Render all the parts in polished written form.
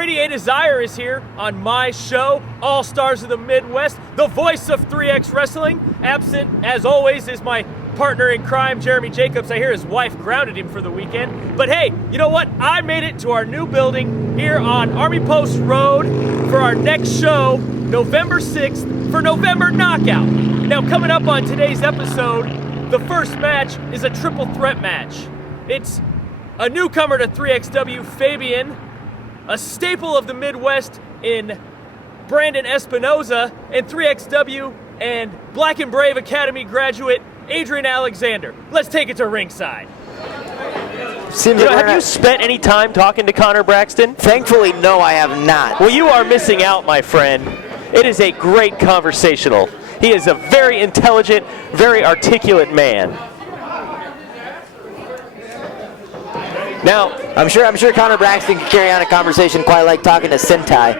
Brady A. Desire is here on my show, All Stars of the Midwest, the voice of 3X Wrestling. Absent, as always, is my partner in crime, Jeremy Jacobs. I hear his wife grounded him for the weekend. But hey, you know what? I made it to our new building here on Army Post Road for our next show, November 6th, for November Knockout. Now, coming up on today's episode, the first match is a triple threat match. It's a newcomer to 3XW, Fabian, a staple of the Midwest in Brandon Esponza, and 3XW and Black and Brave Academy graduate Adrain Alexander. Let's take it to ringside. Have you spent any time talking to Connor Braxton? Thankfully, no, I have not. Well, you are missing out, my friend. It is a great conversational. He is a very intelligent, very articulate man. Now, I'm sure Connor Braxton can carry on a conversation quite like talking to Sentai.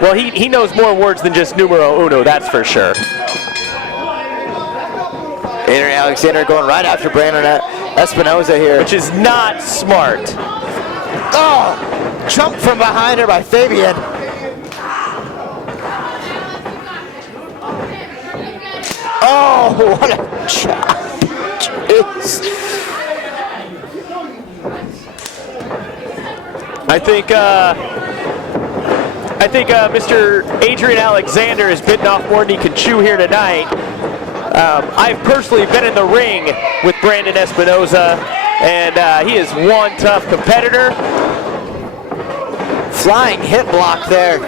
Well, he knows more words than just numero uno, that's for sure. Adrain Alexander going right after Brandon Esponza here. Which is not smart. Oh! Jump from behind her by Fabian. Oh, what a chop. Jeez. I think Mr. Adrain Alexander has bitten off more than he can chew here tonight. I've personally been in the ring with Brandon Esponza, and he is one tough competitor. Flying hip block there.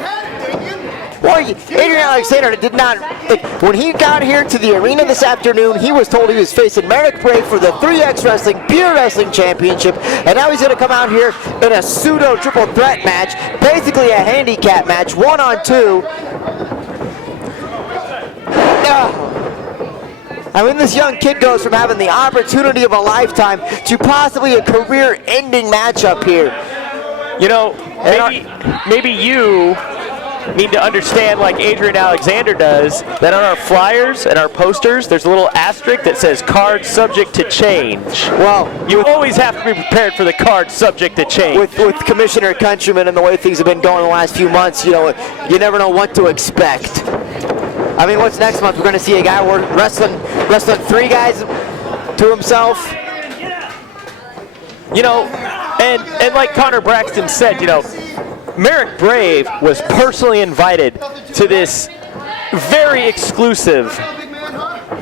Boy, Adrain Alexander did not, when he got here to the arena this afternoon, he was told he was facing Nate Redwing for the 3X Wrestling Pure Wrestling Championship, and now he's going to come out here in a pseudo triple threat match, basically a handicap match, 1-on-2. I mean, this young kid goes from having the opportunity of a lifetime to possibly a career-ending matchup here. You know, maybe you need to understand, like Adrain Alexander does, that on our flyers and our posters, there's a little asterisk that says card subject to change. Well, you always have to be prepared for the card subject to change. With Commissioner Countryman and the way things have been going the last few months, you know, you never know what to expect. I mean, what's next month? We're going to see a guy wrestling three guys to himself. You know, and like Connor Braxton said, you know, Merrick Brave was personally invited to this very exclusive,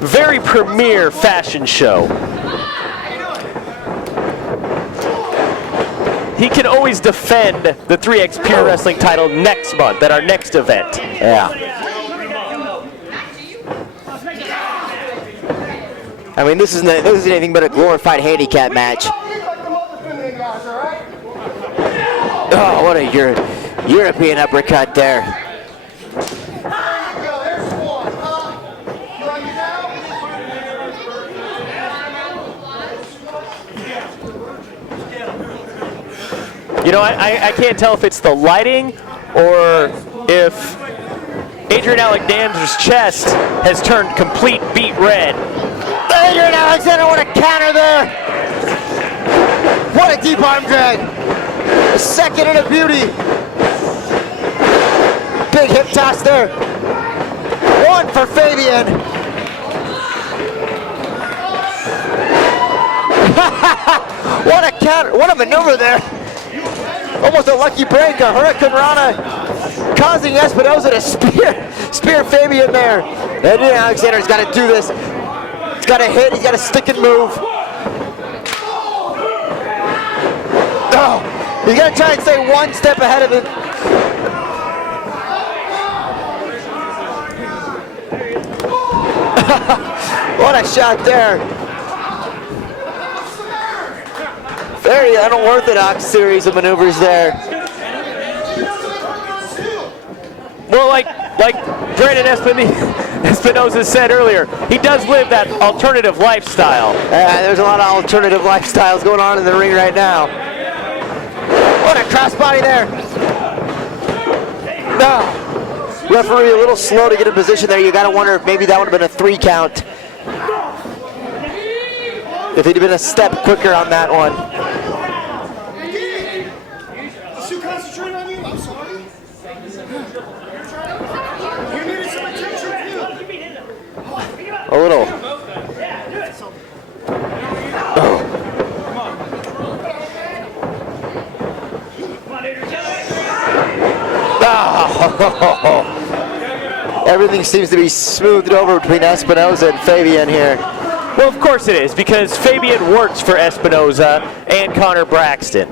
very premier fashion show. He can always defend the 3X Pure Wrestling title next month at our next event. Yeah. I mean, this isn't anything but a glorified handicap match. Oh, what a European uppercut there. You know, I can't tell if it's the lighting or if Adrain Alexander's chest has turned complete beet red. Adrain Alexander, what a counter there. What a deep arm drag. A second and a beauty. Big hip toss there. One for Fabian. What a counter, what a maneuver there. Almost a lucky break, a Hurricane Rana, causing Esponza to spear Fabian there. Adrain Alexander's got to do this. He's got to hit, he's got to stick and move. Oh, he's got to try and stay one step ahead of it. What a shot there. Very unorthodox series of maneuvers there. Well, like Brandon Esponza said earlier, he does live that alternative lifestyle. There's a lot of alternative lifestyles going on in the ring right now. What a crossbody there. No. Referee a little slow to get in position there. You got to wonder if maybe that would have been a 3 count. If he'd been a step quicker on that one. a little. Oh. Everything seems to be smoothed over between Esponza and Fabian here. Well, of course it is, because Fabian works for Esponza and Connor Braxton.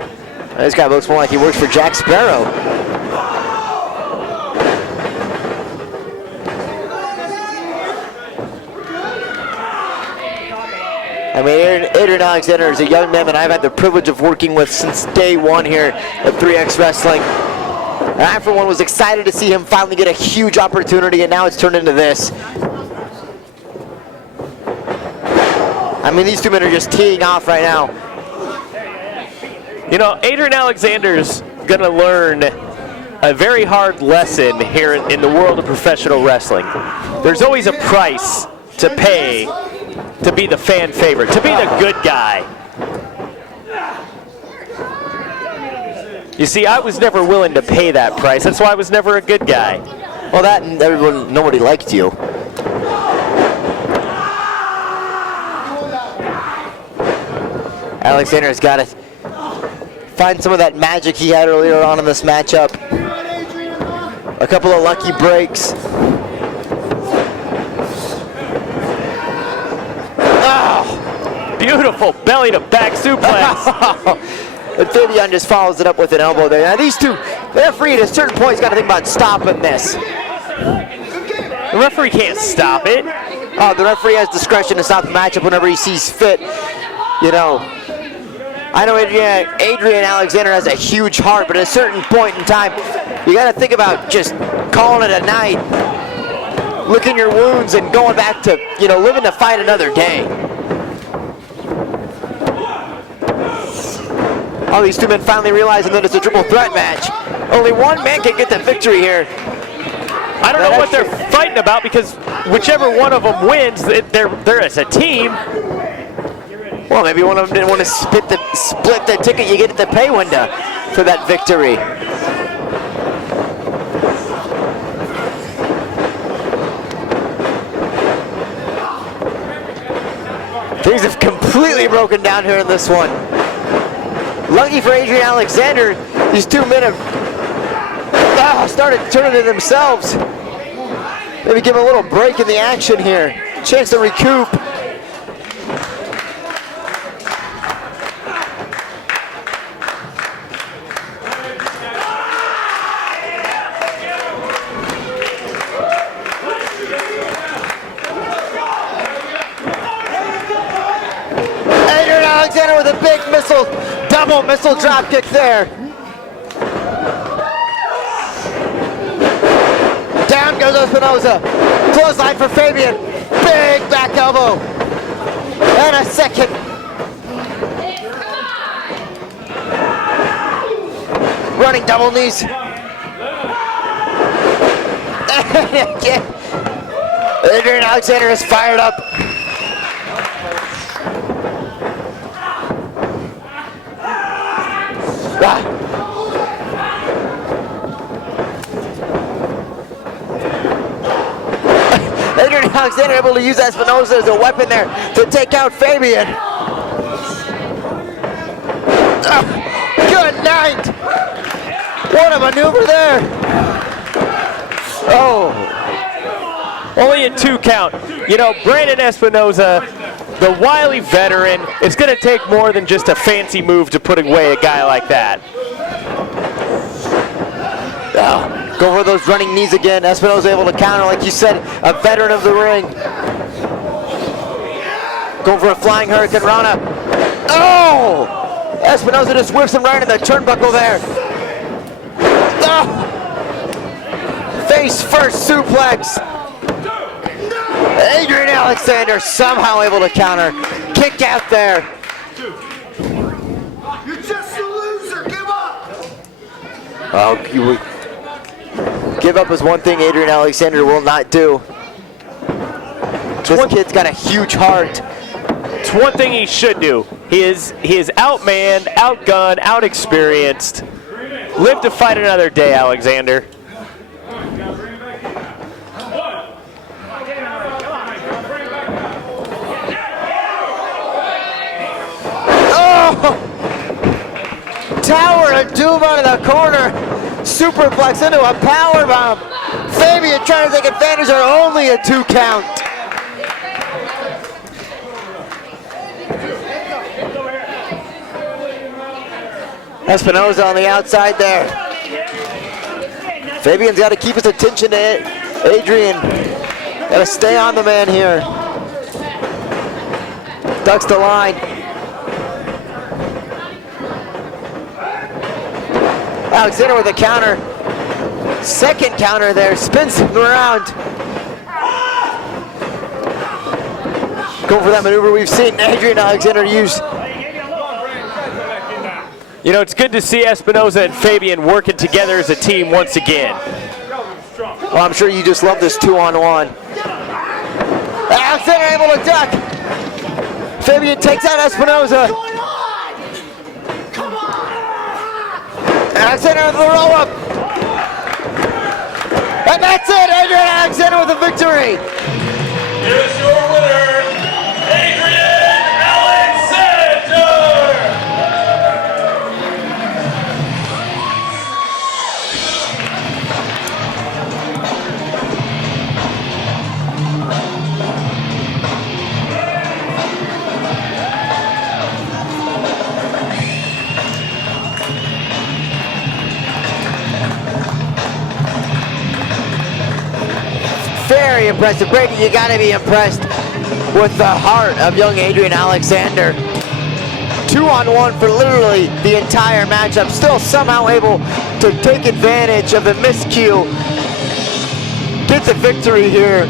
This guy looks more like he works for Jack Sparrow. I mean, Adrain Alexander is a young man that I've had the privilege of working with since day one here at 3X Wrestling. And I, for one, was excited to see him finally get a huge opportunity, and now it's turned into this. I mean, these two men are just teeing off right now. You know, Adrain Alexander's going to learn a very hard lesson here in the world of professional wrestling. There's always a price to pay to be the fan favorite, to be the good guy. You see, I was never willing to pay that price. That's why I was never a good guy. Well, that and nobody liked you. Alexander's got to find some of that magic he had earlier on in this matchup. A couple of lucky breaks. Oh, beautiful belly to back suplex. And Fabian just follows it up with an elbow there. Now these two, the referee at a certain point has got to think about stopping this. The referee can't stop it. Oh, the referee has discretion to stop the matchup whenever he sees fit. You know, I know Adrain Alexander has a huge heart, but at a certain point in time, you got to think about just calling it a night, licking your wounds, and going back to, you know, living to fight another day. Oh, these two men finally realizing that it's a triple threat match. Only one man can get the victory here. I don't know what they're fighting about, because whichever one of them wins, they're as a team. Well, maybe one of them didn't want to split the ticket you get at the pay window for that victory. Things have completely broken down here in this one. Lucky for Adrain Alexander, these two men have started turning to themselves. Maybe give a little break in the action here. Chance to recoup. Adrain Alexander with a big missile, double missile drop kick there. Down goes Esponza. Clothesline for Fabian. Big back elbow. And a second. Running double knees. And again. Adrain Alexander is fired up. Adrain Alexander able to use Esponza as a weapon there to take out Fabian. Good night. What a maneuver there. Oh. Only a 2 count. You know, Brandon Esponza, the wily veteran, it's going to take more than just a fancy move to put away a guy like that. Oh, go for those running knees again. Esponza able to counter, like you said, a veteran of the ring. Going for a flying Hurricane Rana. Oh! Esponza just whips him right in the turnbuckle there. Oh! Face first suplex. Adrain Alexander somehow able to counter. Kick out there. You're just a loser. Give up. Oh, you would give up is one thing Adrain Alexander will not do. This kid's got a huge heart. It's one thing he should do. He is outmanned, outgunned, outexperienced. Live to fight another day, Alexander. Oh! Tower of Doom out of the corner. Superplex into a powerbomb. Fabian trying to take advantage of only a 2 count. Esponza on the outside there. Fabian's got to keep his attention to it. Adrain, got to stay on the man here. Ducks the line. Alexander with a counter. Second counter there, spins him around. Going for that maneuver we've seen Adrain Alexander use. You know, it's good to see Esponza and Fabian working together as a team once again. Well, I'm sure you just love this 2-on-1. Alexander able to duck. Fabian takes out Esponza. Alexander with the roll up. And that's it, Adrian Alexander with the victory. Here's your winner, Adrian Alexander. Very impressive. Brady, you gotta be impressed with the heart of young Adrian Alexander. 2-on-1 for literally the entire matchup. Still somehow able to take advantage of the miscue. Get the victory here.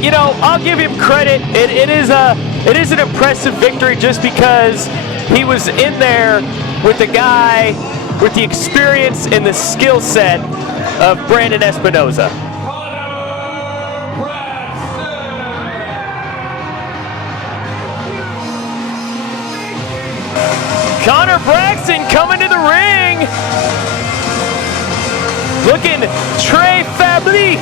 You know, I'll give him credit. It is an impressive victory just because he was in there with the guy with the experience and the skill set of Brandon Esponza. Connor Braxton coming to the ring. Looking très fabrique.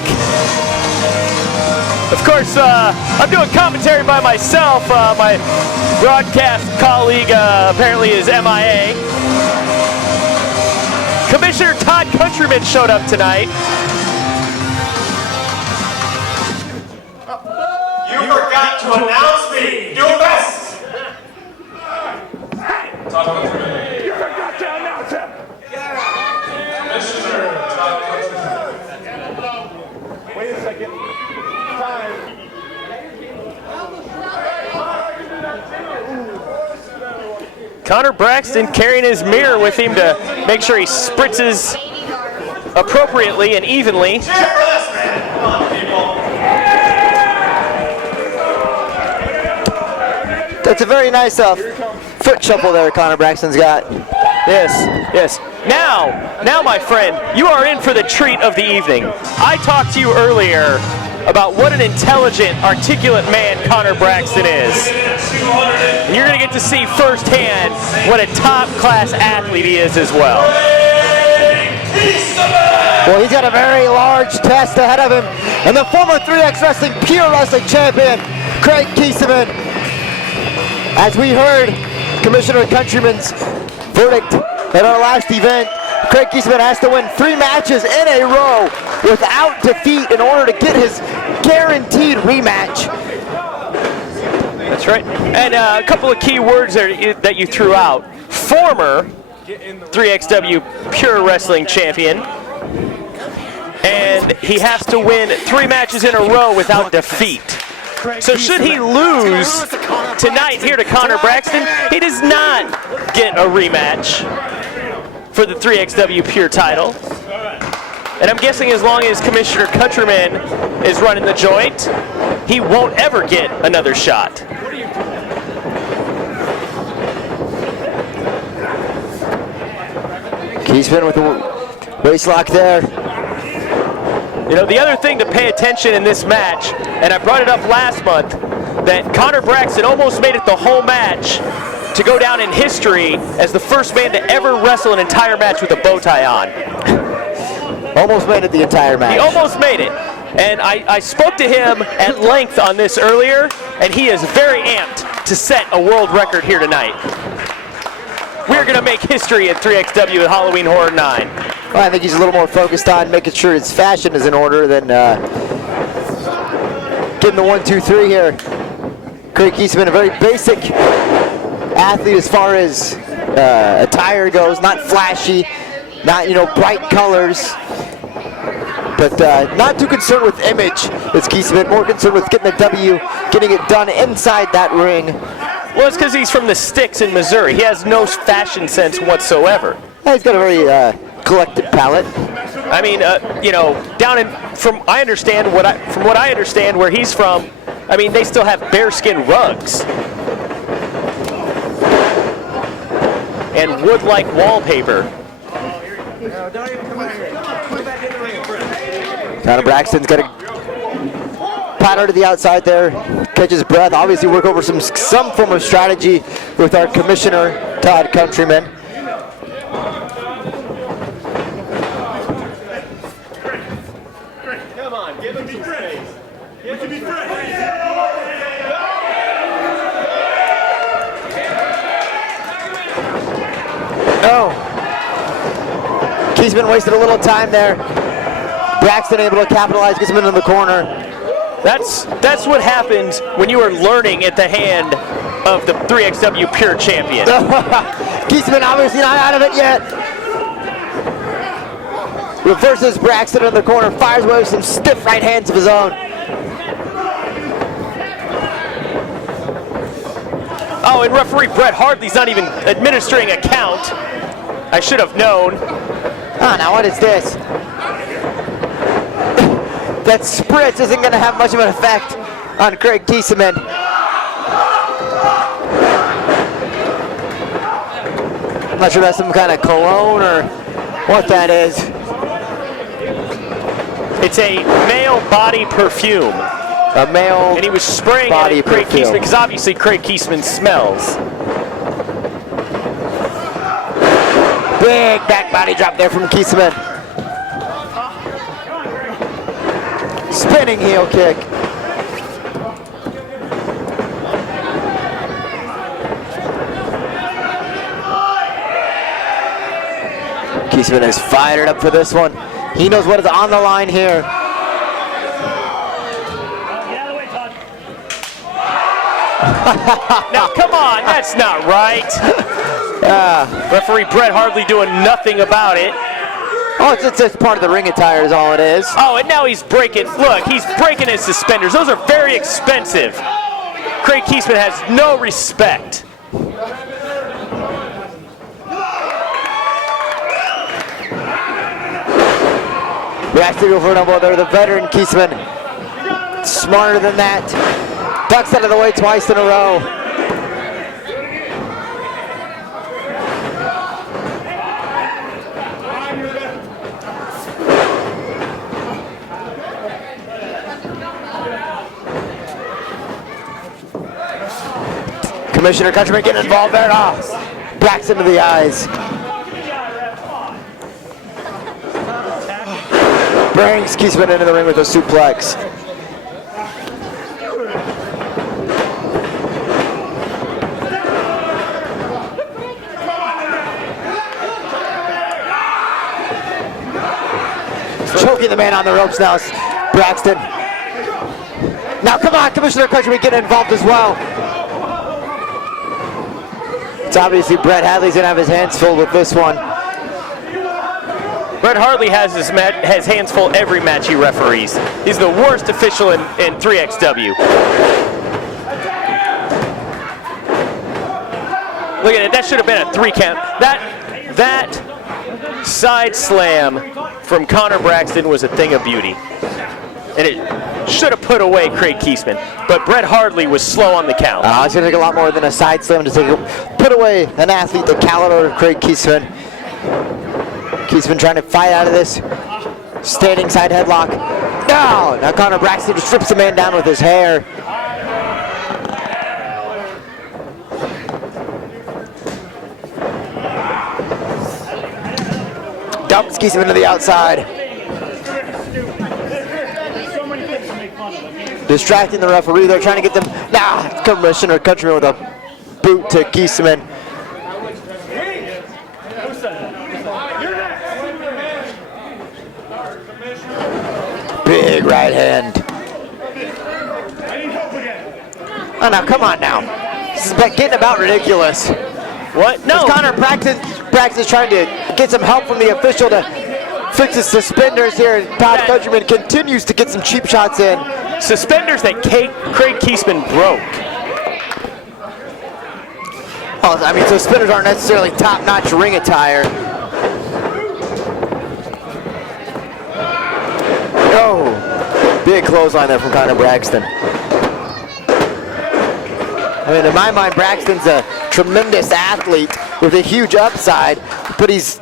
Of course, I'm doing commentary by myself. My broadcast colleague apparently is MIA. Commissioner Todd Countryman showed up tonight. You forgot to announce me. Do your best. You forgot to announce him. Commissioner Todd Countryman. Wait a second. Time. Connor Braxton carrying his mirror with him to make sure he spritzes appropriately and evenly. Cheer for this, man. Come on, people. That's a very nice foot shuffle there Connor Braxton's got. Yes, yes. Now, my friend, you are in for the treat of the evening. I talked to you earlier about what an intelligent, articulate man Connor Braxton is. And you're going to get to see firsthand what a top-class athlete he is as well. Well, he's got a very large test ahead of him. And the former 3xwrestling Pure Wrestling champion, Kraig Keesaman. As we heard Commissioner Countryman's verdict at our last event, Kraig Keysman has to win 3 matches in a row without defeat in order to get his guaranteed rematch. That's right. And a couple of key words there that you threw out. Former 3XW Pure Wrestling champion. And he has to win 3 matches in a row without defeat. So should he lose tonight here to Connor Braxton, he does not get a rematch for the 3XW Pure title. And I'm guessing as long as Commissioner Countryman is running the joint, he won't ever get another shot. Keysman with the waist lock there. You know, the other thing to pay attention in this match, and I brought it up last month, that Connor Braxton almost made it the whole match to go down in history as the first man to ever wrestle an entire match with a bow tie on. Almost made it the entire match. He almost made it. And I spoke to him at length on this earlier, and he is very amped to set a world record here tonight. We're going to make history at 3XW at Halloween Horror 9. Well, I think he's a little more focused on making sure his fashion is in order than getting the 1, 2, 3 here. Kraig Keysman, a very basic athlete as far as attire goes, not flashy, not bright colors, but not too concerned with image. It's Keysman, more concerned with getting the W, getting it done inside that ring. Well, it's because he's from the sticks in Missouri. He has no fashion sense whatsoever. He's got a very collected palate. I mean, from what I understand where he's from, I mean, they still have bearskin rugs and wood-like wallpaper. Conor Braxton's got a pattern to the outside there, catches breath. Obviously work over some form of strategy with our commissioner, Todd Countryman. Come on, give him some space. Give him some space. Oh. Keysman wasted a little time there. Braxton able to capitalize, gets him into the corner. That's what happens when you are learning at the hand of the 3XW Pure Champion. Keysman obviously not out of it yet. Reverses Braxton in the corner, fires away with some stiff right hands of his own. Oh, and referee Brett Hartley's not even administering a count. I should have known. Oh, now what is this? That spritz isn't going to have much of an effect on Kraig Keesaman. I'm not sure that's some kind of cologne or what that is. It's a male body perfume. A male and he was spraying body at Kraig perfume. Keysman because obviously Kraig Keysman smells. Big back body drop there from Keesaman. Spinning heel kick. Keysman is fired up for this one. He knows what is on the line here. Now, come on, that's not right. Referee Brett Hartley doing nothing about it. Oh, it's just part of the ring attire is all it is. Oh, and now he's breaking, look, he's breaking his suspenders. Those are very expensive. Kraig Keysman has no respect. Braxton go for an elbow there, the veteran Keysman. Smarter than that. Ducks out of the way twice in a row. Commissioner Countryman getting involved there. Oh, Braxton to the eyes. Brings Keysman into the ring with a suplex. Choking the man on the ropes now, Braxton. Now come on, Commissioner Countryman getting involved as well. It's obviously Brett Hadley's gonna have his hands full with this one. Brett Hartley has his hands full every match he referees. He's the worst official in 3XW. Look at it, that should have been a 3 count. That side slam from Conor Braxton was a thing of beauty. And it should have put away Kraig Keysman, but Brett Hartley was slow on the count. It's going to take a lot more than a side slam to put away an athlete the caliber of Kraig Keysman. Keysman trying to fight out of this standing side headlock. No! Now Conor Braxton just strips the man down with his hair. Dumps Keysman to the outside. distracting the referee. They're trying to get them. Nah, Commissioner Countryman with a boot to Keesaman. Big right hand. Oh, now, come on now. This is getting about ridiculous. What? No. Connor Braxton's trying to get some help from the official to fix his suspenders here, and Todd Countryman continues to get some cheap shots in. Suspenders that Kraig Keysman broke. Oh, I mean, suspenders aren't necessarily top-notch ring attire. Oh, big clothesline there from Connor Braxton. I mean, in my mind, Braxton's a tremendous athlete with a huge upside, but he's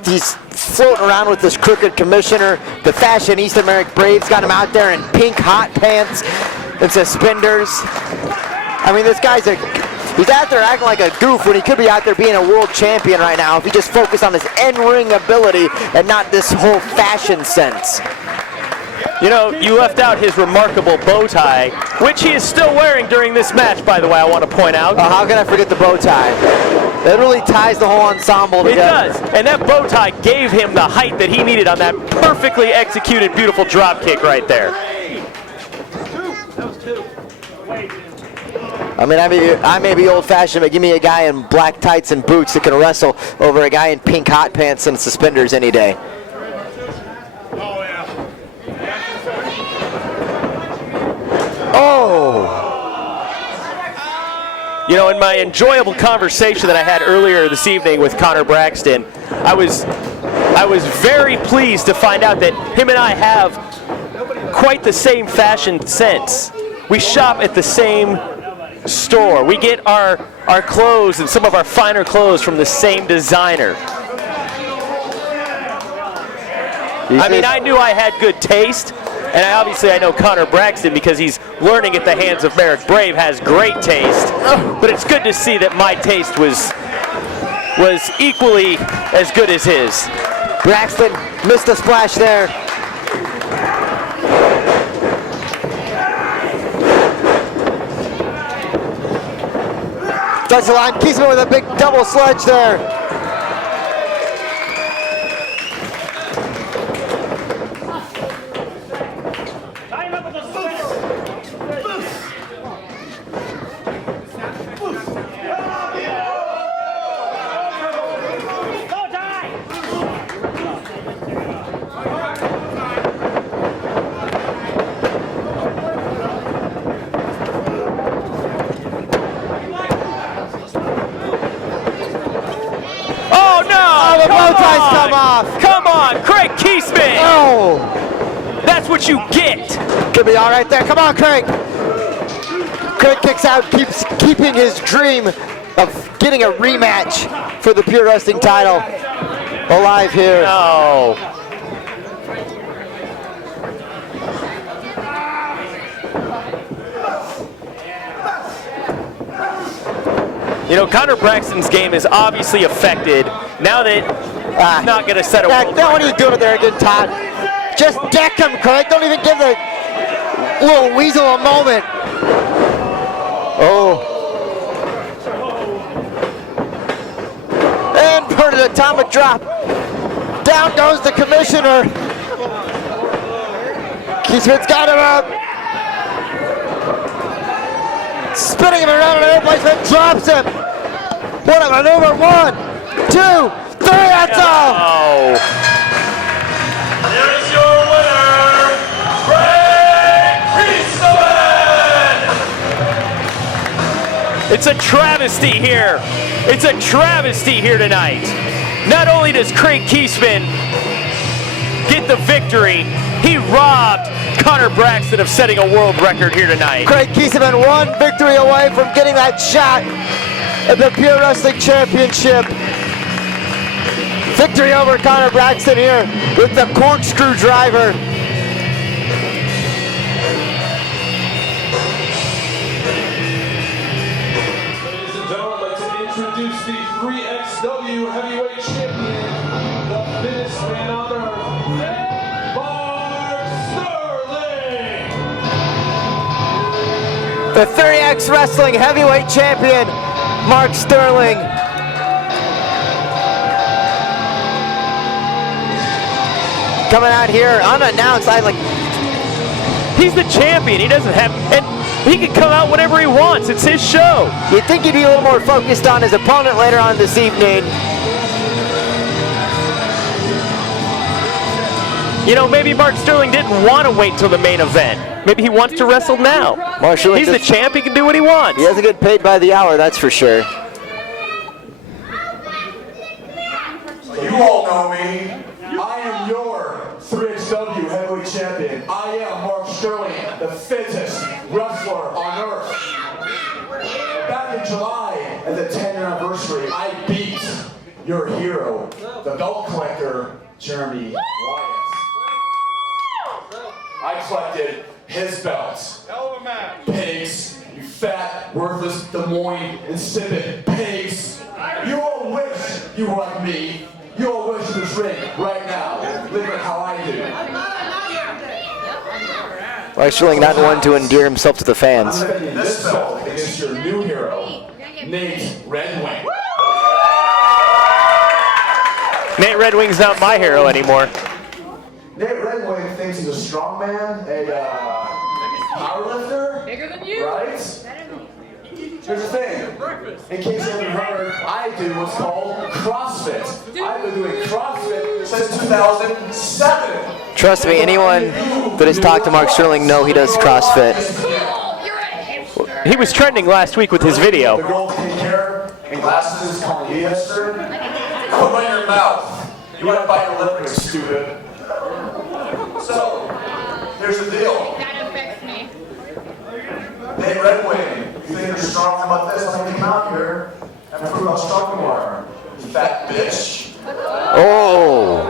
floating around with this crooked commissioner. The fashionista Merrick Braves got him out there in pink hot pants and suspenders. I mean, this guy's he's out there acting like a goof when he could be out there being a world champion right now if he just focused on his in-ring ability and not this whole fashion sense. You know, you left out his remarkable bow tie, which he is still wearing during this match, by the way, I want to point out. How can I forget the bow tie? It really ties the whole ensemble together. It does, and that bow tie gave him the height that he needed on that perfectly executed, beautiful drop kick right there. I mean, I may be old-fashioned, but give me a guy in black tights and boots that can wrestle over a guy in pink hot pants and suspenders any day. Oh! You know, in my enjoyable conversation that I had earlier this evening with Connor Braxton, I was very pleased to find out that him and I have quite the same fashion sense. We shop at the same store. We get our clothes and some of our finer clothes from the same designer. I mean, I knew I had good taste, and obviously I know Connor Braxton, because he's learning at the hands of Merrick Brave, has great taste. But it's good to see that my taste was equally as good as his. Braxton missed a splash there. Touch the line. Keysman with a big double sledge there. Come on, Kraig Keysman! Oh! That's what you get! Could be all right there. Come on, Kraig! Kraig kicks out, keeping his dream of getting a rematch for the Pure Wrestling title alive here. No. You know, Connor Braxton's game is obviously affected now that he's not going to set a world what are you doing there again, Todd? Just deck him, Kraig. Don't even give the little weasel a moment. Oh. And inverted atomic drop. Down goes the commissioner. Keysman's got him up. Spinning him around in air placement, drops him. What a maneuver. 1, 2, 3, that's all. Here's your winner, Kraig Keesaman! It's a travesty here. It's a travesty here tonight. Not only does Kraig Keysman get the victory, he robbed Connor Braxton of setting a world record here tonight. Kraig Keesaman one victory away from getting that shot at the Pure Wrestling Championship. Victory over Connor Braxton here with the corkscrew driver. Ladies and gentlemen, I'd like to introduce the 3xW heavyweight champion, the fittest man on earth, Sterling. The 3X Wrestling Heavyweight Champion, Mark Sterling. Coming out here unannounced. He's the champion. He doesn't have, and he can come out whenever he wants. It's his show. You'd think he'd be a little more focused on his opponent later on this evening. You know, maybe Mark Sterling didn't want to wait till the main event. Maybe he wants to wrestle now. He's the champ. He can do what he wants. He doesn't get paid by the hour, that's for sure. You all know me. I am your 3xW heavyweight champion. I am Mark Sterling, the fittest wrestler on earth. Back in July, at the 10th anniversary, I beat your hero, the belt collector, Jeremy Wyatt. I collected his belts. Hell of a match. Pigs, you fat, worthless, Des Moines, insipid pigs. You all wish you were like me. You all wish in this ring right now, living how I do. Mark Sterling not one to endear himself to the fans. I'm defending this belt against your new hero, Nate Redwing. Nate Redwing's not my hero anymore. Nate Redwing thinks he's a strong man, a power lifter. Bigger than you. Right? Here's the thing. In case you haven't heard, I do what's called CrossFit. I've been doing CrossFit since 2007. Trust me, anyone that has talked to Mark Sterling know he does CrossFit. He was trending last week with his The video. girl taking care in glasses calling you Esther. Put right in your mouth. You want to bite your lip, you stupid. So, here's the deal. That affects me. Nate Redwing, you think you're strong about this? I'm going to come out here and prove how strong you are. You fat bitch. Oh.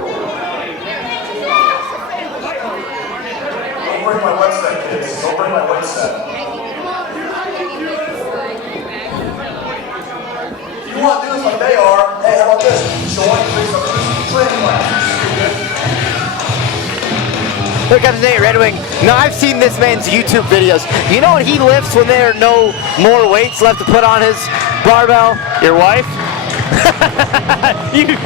Don't bring my wet set, kids. Don't bring my wet set. If you want to do this like they are, hey, how about this? Join training class, stupid. Here comes Nate Redwing. Now, I've seen this man's YouTube videos. You know what he lifts when there are no more weights left to put on his barbell? Your wife?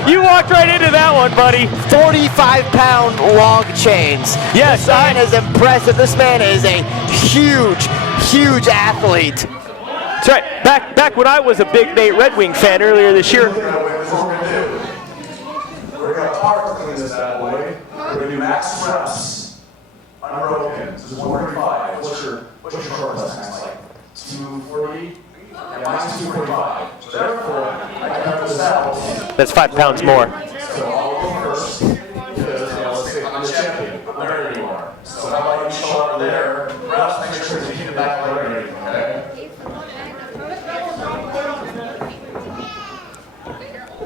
you walked right into that one, buddy. 45-pound log chains. Yes, this man is impressive. This man is a huge, huge athlete. That's right. Back when I was a big Nate Redwing fan earlier this year. We're going to power clean this bad boy. We're going to do max reps. Unbroken. This is 135. What's your core press max like? 240? Yeah, mine's 245. So therefore, I can have this out. That's 5 pounds more. So I'll go first. Because, let's say I'm the champion. I'm not there anymore. So how about you show up there? Reps, make sure to keep it back underneath, okay?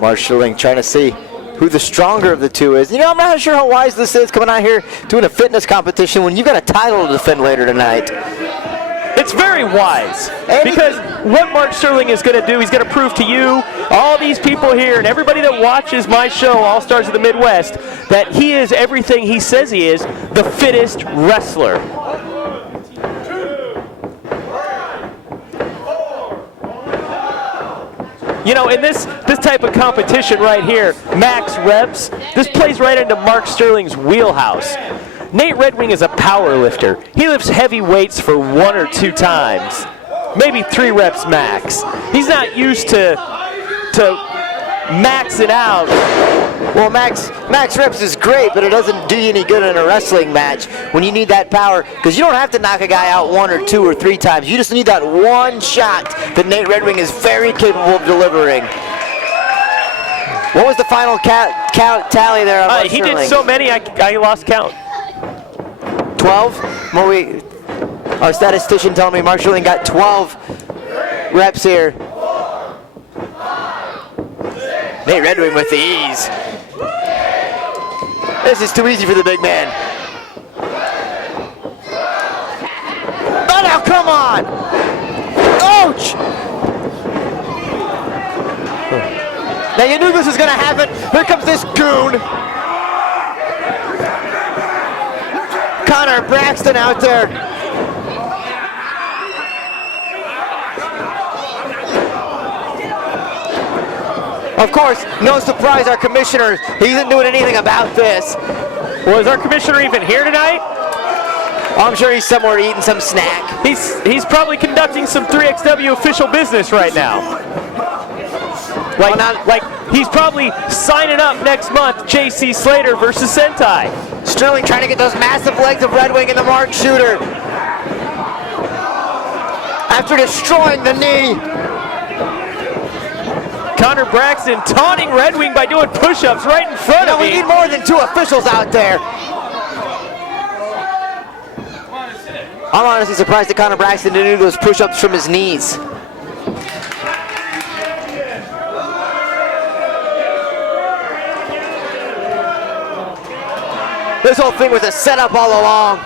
Mark Sterling trying to see who the stronger of the two is. You know, I'm not sure how wise this is coming out here doing a fitness competition when you've got a title to defend later tonight. It's very wise, because what Mark Sterling is going to do, he's going to prove to you, all these people here, and everybody that watches my show, All Stars of the Midwest, that he is everything he says he is, the fittest wrestler. You know, in this type of competition right here, max reps, this plays right into Mark Sterling's wheelhouse. Nate Redwing is a power lifter. He lifts heavy weights for 1 or 2 times, maybe 3 reps max. He's not used to max it out. Well, max reps is great, but it doesn't do you any good in a wrestling match when you need that power, because you don't have to knock a guy out 1 or 2 or 3 times. You just need that one shot that Nate Redwing is very capable of delivering. What was the final count tally there? He did so many, I lost count. 12? Our statistician telling me Mark Sterling got 12 reps here. Nate Redwing with the ease. This is too easy for the big man. Oh, now come on! Ouch! Now you knew this was gonna happen. Here comes this goon. Braxton out there. Of course, no surprise, our commissioner, he isn't doing anything about this. Well, is our commissioner even here tonight? I'm sure he's somewhere eating some snack. He's probably conducting some 3XW official business right now. Like he's probably signing up next month, JC Slater versus Sentai. Sterling trying to get those massive legs of Redwing in the mark shooter. After destroying the knee. Connor Braxton taunting Redwing by doing push-ups right in front of me. We need more than 2 officials out there. I'm honestly surprised that Connor Braxton didn't do those push-ups from his knees. This whole thing was a setup all along.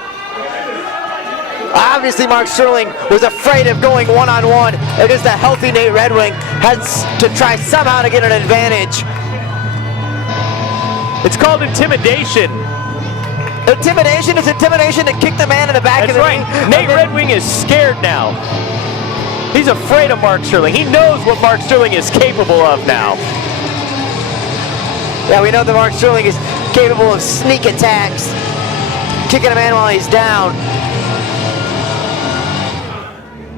Obviously, Mark Sterling was afraid of going one-on-one against a healthy Nate Redwing. Has to try somehow to get an advantage. It's called intimidation. Intimidation is intimidation to kick the man in the back of the knee. Nate Redwing is scared now. He's afraid of Mark Sterling. He knows what Mark Sterling is capable of now. Yeah, we know that Mark Sterling is capable of sneak attacks, kicking a man while he's down.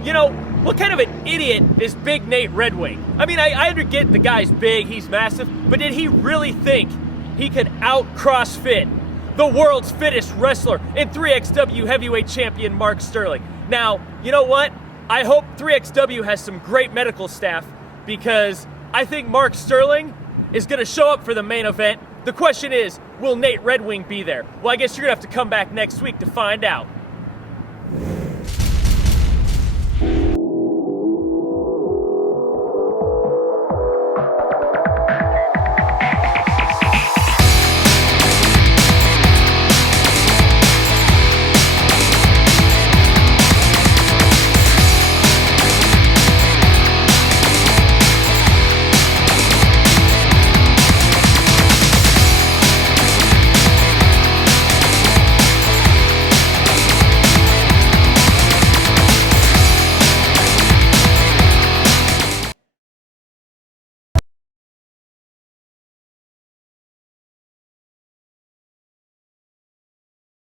You know, what kind of an idiot is Big Nate Redwing? I mean, I get the guy's big, he's massive, but did he really think he could out-CrossFit the world's fittest wrestler in 3XW heavyweight champion Mark Sterling? Now, you know what? I hope 3XW has some great medical staff, because I think Mark Sterling is going to show up for the main event. The question is, will Nate Redwing be there? Well, I guess you're going to have to come back next week to find out.